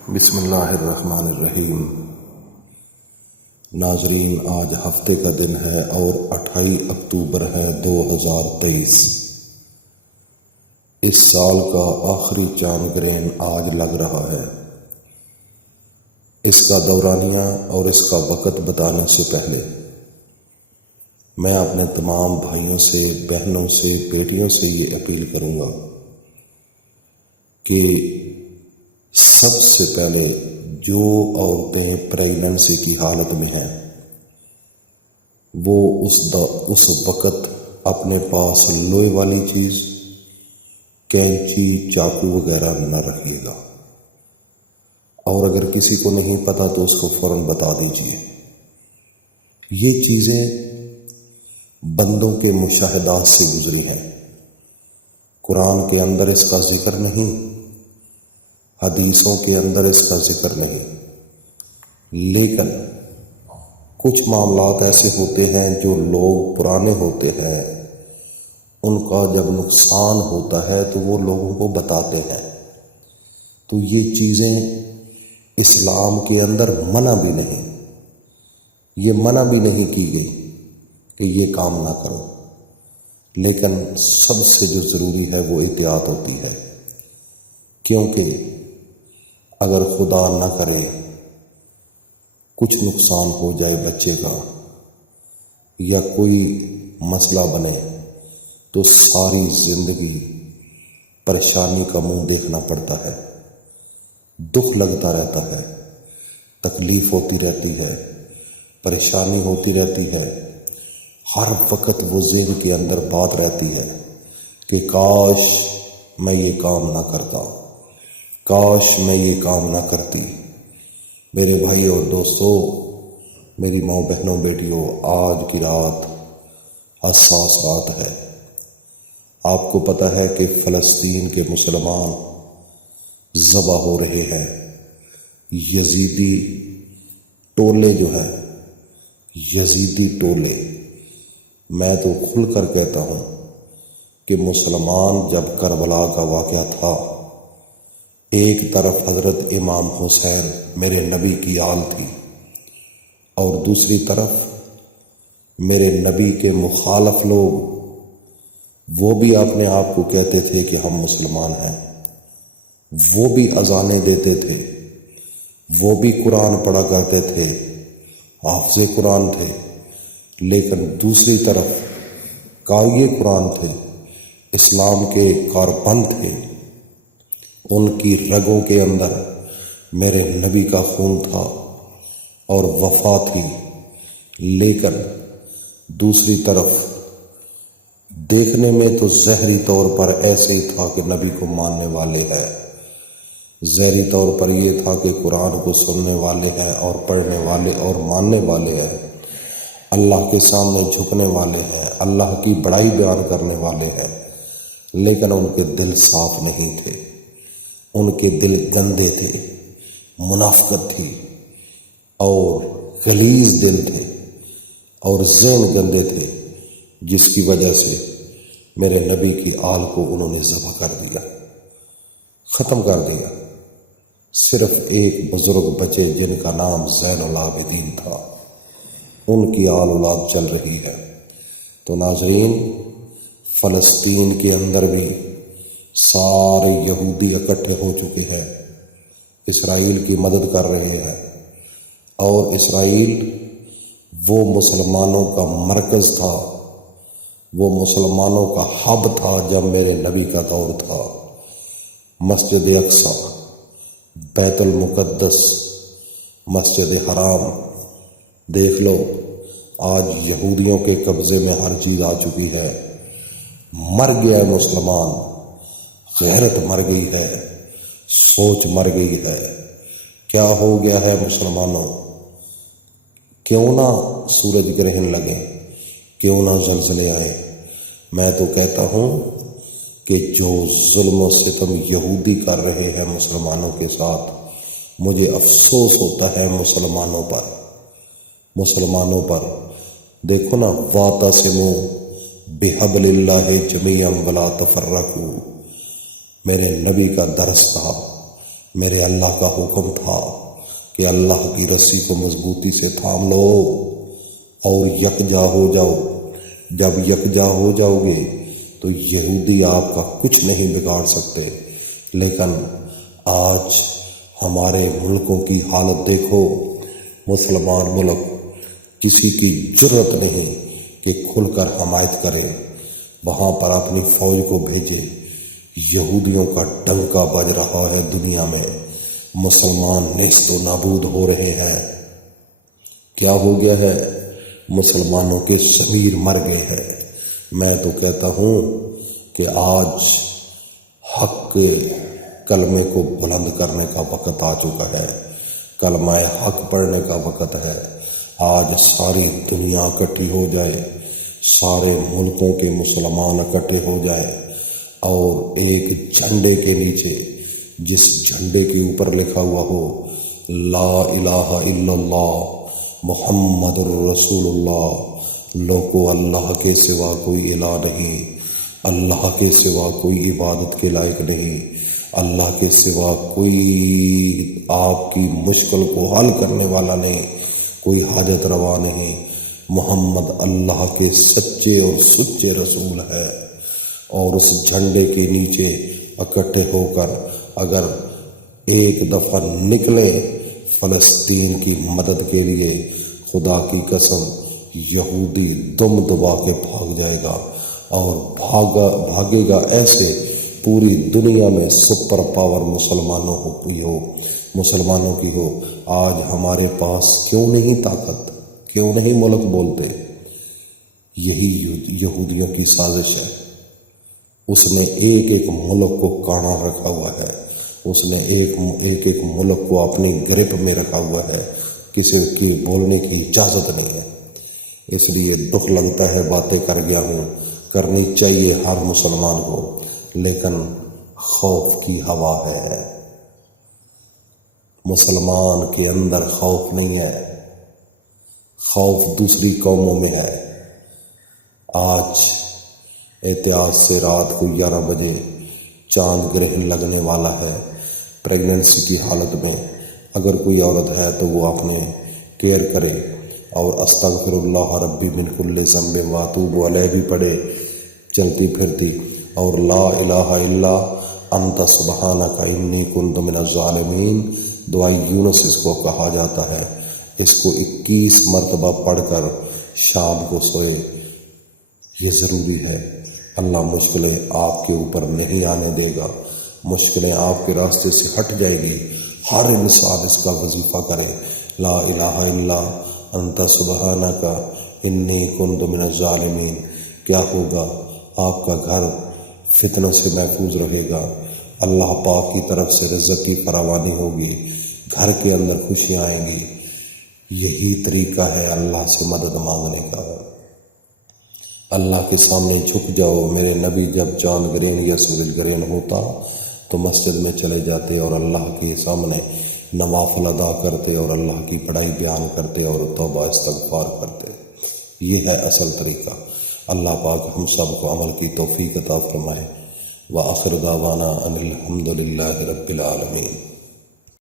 بسم اللہ الرحمن الرحیم۔ ناظرین، آج ہفتے کا دن ہے اور 28 اکتوبر ہے 2023۔ اس سال کا آخری چاند گرہن آج لگ رہا ہے۔ اس کا دورانیہ اور اس کا وقت بتانے سے پہلے میں اپنے تمام بھائیوں سے، بہنوں سے، بیٹیوں سے یہ اپیل کروں گا کہ سب سے پہلے جو عورتیں پریگننسی کی حالت میں ہیں وہ اس وقت اپنے پاس لوہے والی چیز، کینچی، چاقو وغیرہ نہ رکھیے گا، اور اگر کسی کو نہیں پتا تو اس کو فوراً بتا دیجیے۔ یہ چیزیں بندوں کے مشاہدات سے گزری ہیں، قرآن کے اندر اس کا ذکر نہیں، حدیثوں کے اندر اس کا ذکر نہیں، لیکن کچھ معاملات ایسے ہوتے ہیں جو لوگ پرانے ہوتے ہیں، ان کا جب نقصان ہوتا ہے تو وہ لوگوں کو بتاتے ہیں۔ تو یہ چیزیں اسلام کے اندر منع بھی نہیں، یہ منع بھی نہیں کی گئی کہ یہ کام نہ کرو، لیکن سب سے جو ضروری ہے وہ احتیاط ہوتی ہے، کیونکہ اگر خدا نہ کرے کچھ نقصان ہو جائے بچے کا یا کوئی مسئلہ بنے تو ساری زندگی پریشانی کا منہ دیکھنا پڑتا ہے، دکھ لگتا رہتا ہے، تکلیف ہوتی رہتی ہے، پریشانی ہوتی رہتی ہے، ہر وقت وہ ذہن کے اندر بات رہتی ہے کہ کاش میں یہ کام نہ کرتا، کاش میں یہ کام نہ کرتی۔ میرے بھائی اور دوستو، میری ماں، بہنوں، بیٹیوں، آج کی رات حساس رات ہے۔ آپ کو پتہ ہے کہ فلسطین کے مسلمان ذبح ہو رہے ہیں، یزیدی ٹولے جو ہیں، یزیدی ٹولے، میں تو کھل کر کہتا ہوں کہ مسلمان جب کربلا کا واقعہ تھا، ایک طرف حضرت امام حسین میرے نبی کی آل تھی اور دوسری طرف میرے نبی کے مخالف لوگ، وہ بھی اپنے آپ کو کہتے تھے کہ ہم مسلمان ہیں، وہ بھی اذانیں دیتے تھے، وہ بھی قرآن پڑھا کرتے تھے، حافظ قرآن تھے، لیکن دوسری طرف قاری قرآن تھے، اسلام کے کاربند تھے، ان کی رگوں کے اندر میرے نبی کا خون تھا اور وفا تھی، لیکن دوسری طرف دیکھنے میں تو ظاہری طور پر ایسے ہی تھا کہ نبی کو ماننے والے ہیں، ظاہری طور پر یہ تھا کہ قرآن کو سننے والے ہیں اور پڑھنے والے اور ماننے والے ہیں، اللہ کے سامنے جھکنے والے ہیں، اللہ کی بڑائی بیان کرنے والے ہیں، لیکن ان کے دل صاف نہیں تھے، ان کے دل گندے تھے، منافقت تھی اور غلیظ دل تھے اور ذہن گندے تھے، جس کی وجہ سے میرے نبی کی آل کو انہوں نے ذبح کر دیا، ختم کر دیا۔ صرف ایک بزرگ بچے جن کا نام زین العابدین تھا، ان کی آل اولاد چل رہی ہے۔ تو ناظرین، فلسطین کے اندر بھی سارے یہودی اکٹھے ہو چکے ہیں، اسرائیل کی مدد کر رہے ہیں، اور اسرائیل وہ مسلمانوں کا مرکز تھا، وہ مسلمانوں کا ہب تھا جب میرے نبی کا دور تھا۔ مسجد اقصی، بیت المقدس، مسجد حرام، دیکھ لو آج یہودیوں کے قبضے میں ہر چیز آ چکی ہے، مر گیا ہے مسلمان، غیرت مر گئی ہے، سوچ مر گئی ہے۔ کیا ہو گیا ہے مسلمانوں؟ کیوں نہ سورج گرہن لگے، کیوں نہ زلزلے آئے؟ میں تو کہتا ہوں کہ جو ظلم و ستم یہودی کر رہے ہیں مسلمانوں کے ساتھ، مجھے افسوس ہوتا ہے مسلمانوں پر، مسلمانوں پر۔ دیکھو نا، واعتصموا بحبل اللہ جمیعا ولا تفرقوا، میرے نبی کا درس تھا میرے اللہ کا حکم تھا کہ اللہ کی رسی کو مضبوطی سے تھام لو اور یکجا ہو جاؤ۔ جب یکجا ہو جاؤ گے تو یہودی آپ کا کچھ نہیں بگاڑ سکتے۔ لیکن آج ہمارے ملکوں کی حالت دیکھو، مسلمان ملک کسی کی جرت نہیں کہ کھل کر حمایت کرے، وہاں پر اپنی فوج کو بھیجے۔ یہودیوں کا ڈنکا بج رہا ہے دنیا میں، مسلمان نیست و نابود ہو رہے ہیں۔ کیا ہو گیا ہے؟ مسلمانوں کے ضمیر مر گئے ہیں۔ میں تو کہتا ہوں کہ آج حق کے کلمے کو بلند کرنے کا وقت آ چکا ہے، کلمہ حق پڑھنے کا وقت ہے۔ آج ساری دنیا اکٹھی ہو جائے، سارے ملکوں کے مسلمان اکٹھے ہو جائے اور ایک جھنڈے کے نیچے، جس جھنڈے کے اوپر لکھا ہوا ہو لا الہ الا اللہ محمد الرسول اللہ، لوگو اللہ کے سوا کوئی الہ نہیں، اللہ کے سوا کوئی عبادت کے لائق نہیں، اللہ کے سوا کوئی آپ کی مشکل کو حل کرنے والا نہیں، کوئی حاجت روا نہیں، محمد اللہ کے سچے اور سچے رسول ہے۔ اور اس جھنڈے کے نیچے اکٹھے ہو کر اگر ایک دفعہ نکلے فلسطین کی مدد کے لیے، خدا کی قسم یہودی دم دبا کے بھاگ جائے گا، اور بھاگے گا ایسے پوری دنیا میں سپر پاور مسلمانوں کی ہو۔ آج ہمارے پاس کیوں نہیں طاقت، کیوں نہیں ملک بولتے؟ یہی یہودیوں کی سازش ہے۔ اس نے ایک ایک ملک کو کانا رکھا ہوا ہے، اس نے ایک ایک ملک کو اپنی گرپ میں رکھا ہوا ہے، کسی کی بولنے کی اجازت نہیں ہے۔ اس لیے دکھ لگتا ہے، باتیں کر گیا ہوں، کرنی چاہیے ہر مسلمان کو، لیکن خوف کی ہوا ہے، مسلمان کے اندر خوف نہیں ہے، خوف دوسری قوموں میں ہے۔ آج احتیاط سے رات کو 11 بجے چاند گرہن لگنے والا ہے۔ پریگننسی کی حالت میں اگر کوئی عورت ہے تو وہ اپنے کیئر کرے اور استغفر اللہ ربی من کل ذنب واتوب علیہ بھی پڑھے چلتی پھرتی، اور لا الہ الا انت سبحانک انی کنت من الظالمین، دعائی یونس اس کو کہا جاتا ہے۔ اس کو 21 مرتبہ پڑھ کر شام کو سوئے، یہ ضروری ہے۔ اللہ مشکلیں آپ کے اوپر نہیں آنے دے گا، مشکلیں آپ کے راستے سے ہٹ جائے گی۔ ہر انسان اس کا وظیفہ کرے، لا الہ الا انت سبحانک انی کنت من الظالمین۔ کیا ہوگا؟ آپ کا گھر فتنوں سے محفوظ رہے گا، اللہ پاک کی طرف سے رزق کی فراوانی ہوگی، گھر کے اندر خوشیاں آئیں گی۔ یہی طریقہ ہے اللہ سے مدد مانگنے کا۔ اللہ کے سامنے جھک جاؤ۔ میرے نبی جب چاند گرہن یا سورج گرہن ہوتا تو مسجد میں چلے جاتے اور اللہ کے سامنے نوافل ادا کرتے اور اللہ کی بڑائی بیان کرتے اور توبہ استغفار کرتے۔ یہ ہے اصل طریقہ۔ اللہ پاک ہم سب کو عمل کی توفیق عطا فرمائے۔ وآخر دعوانا ان الحمد للہ رب العالمین۔